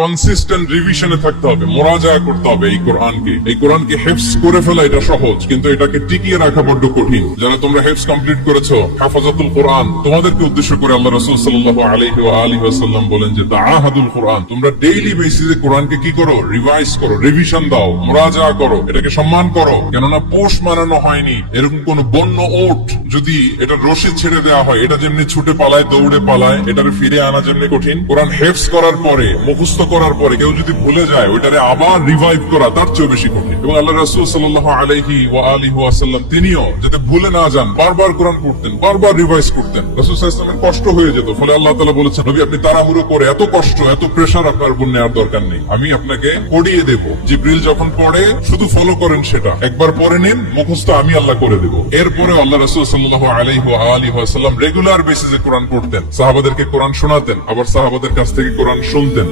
Consistent রিভিশনে থাকতে হবে, মুরাজা করতে হবে এই কোরআনকে হেফজ করে ফেলা এটা সহজ, কিন্তু এটাকে টিকিয়ে রাখা বড্ড কঠিন। যারা তোমরা হেফজ কমপ্লিট করেছো, হাফাজাতুল কোরআন, তোমাদেরকে উদ্দেশ্য করে আল্লাহ রাসূল সাল্লাল্লাহু আলাইহি ওয়া আলিহি ওয়াসাল্লাম বলেন যে তাআহাদুল কোরআন, তোমরা ডেইলি বেসিসে কোরআনকে কি করো, রিভাইজ করো, রিভিশন দাও, মুরাজা করো, এটাকে সম্মান করো। কেননা পোষ মানানো হয়নি। এরকম কোন বন্য ওট যদি এটা রশি ছেড়ে দেওয়া হয়, এটা যেমনি ছুটে পালায়, দৌড়ে পালায়, এটারে ফিরে আনা যেমনি কঠিন, কোরআন হেফজ করার পরে, মুখস্থ করার পরে কেউ যদি ভুলে যায়, ওইটারে আবার রিভাইভ করা তার চেয়ে বেশি কঠিন। এবং আল্লাহ রাসূল সাল্লাল্লাহু আলাইহি ওয়া আলিহি ওয়াসাল্লাম তিনিও যাতে ভুলে না যান, বারবার কোরআন পড়তেন, বারবার রিভাইজ করতেন। রাসূল সাল্লাল্লাহু আলাইহি ওয়াসাল্লামের কষ্ট হয়ে যেত, ফলে আল্লাহ তাআলা বলেছেন, নবী আপনি তাড়াহুড়ো করে এত কষ্ট, এত প্রেসার আপনার উপর নেওয়ার দরকার নেই, আমি আপনাকে পড়িয়ে দেব। জিবরিল যখন পড়ে শুধু ফলো করেন, সেটা একবার পড়ে নিন, মুখস্থ আমি আল্লাহ করে দেব। এরপরে আল্লাহ রাসূল সাল্লাল্লাহু আলাইহি ওয়া আলিহি ওয়াসাল্লাম রেগুলার বেসিসে কোরআন পড়তেন, সাহাবাদেরকে কোরআন শোনাতেন, আবার সাহাবাদের কাছ থেকে কোরআন শুনতেন।